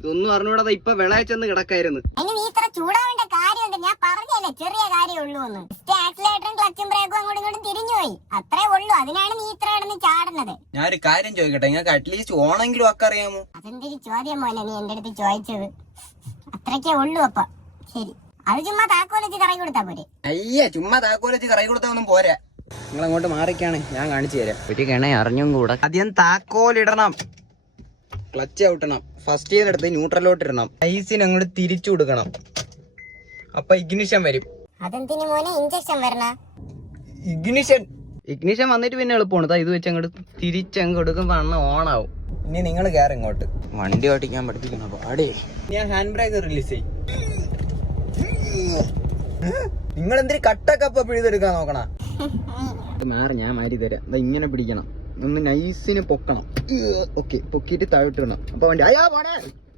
ഇതൊന്നും അറിഞ്ഞൂടാ, ഇപ്പൊ വെളയച്ചെന്ന് കിടക്കായിരുന്നു. നീ ഇത്ര ചൂടാവേണ്ട കാര്യമുണ്ട്. ഞാൻ പറഞ്ഞല്ലേ ചെറിയ കാര്യമുള്ളൂ എന്ന്. ആക്സിലേറ്ററും ക്ലച്ചും ബ്രേക്കും അങ്ങോട്ടും ഇങ്ങോട്ടും തിരിഞ്ഞുപോയി, അത്രേ ഉള്ളൂ. അതിനാണ് നീ ഇത്ര കിടന്ന് ചാടുന്നത്. ഞാനൊരു കാര്യം ചോദിക്കട്ടെ, നിങ്ങൾക്ക് അറ്റ്ലീസ്റ്റ് ഓണെങ്കിലും ഒക്കെ അറിയാമോ? അതെന്തൊരു ചോദ്യം മോനെ നീ എന്റെ അടുത്ത് ചോദിച്ചത്. അത്രയ്ക്കേ ഉള്ളൂ. അപ്പൊ ശരി, അത് ചുമ്മാ താക്കോൽ വെച്ച് കറങ്ങി കൊടുത്താ പോരെ? അയ്യ, ചുമ്മാ താക്കോൽ വെച്ച് കറങ്ങി കൊടുത്താ ഒന്നും പോരാ. നിങ്ങൾ അങ്ങോട്ട് മാറിക്കാണ്, ഞാൻ കാണിച്ചു തരാം. ഒരു കിണ അറിഞ്ഞും കൂടെ. ആദ്യം താക്കോലിടണം, ക്ലച്ച് ഔട്ടണം, ഫസ്റ്റ് ഗിയർ എടുത്ത് ന്യൂട്രലോട്ട് ഇടണം, ഐസിന് അങ്ങോട്ട് തിരിച്ചു കൊടുക്കണം. അപ്പൊ ഇഗ്നിഷൻ വരും. അതെന്തിനു മോനെ ഇഞ്ചക്ഷൻ വരണ? ഇഗ്നിഷൻ വന്നിട്ട് പിന്നെ എളുപ്പമാണ്. ഇത് വെച്ച് അങ്ങോട്ട് തിരിച്ചങ്ങ് കൊടുക്കുമ്പോ അണ്ണ ഓണാവും. ഇനി നിങ്ങൾ കയറി ഇങ്ങോട്ട്. വണ്ടി ഓടിക്കാൻ പഠിപ്പിക്കുന്ന പാടേ. ഞാൻ ഹാൻഡ് ബ്രേക്ക് റിലീസ് ചെയ്യും. നിങ്ങൾ എന്തിനു കട്ടൊക്കെ അപ്പൊ പിഴുതെടുക്കാൻ നോക്കണ? മാറി, ഞാൻ മാറി തരാം. ഇങ്ങനെ പിടിക്കണം, ഒന്ന് നൈസിന് പൊക്കണം. ഓക്കെ, പൊക്കിയിട്ട് താഴോട്ട് ഇടണം. അപ്പൊ വണ്ടി അയ്യാ പോണേ.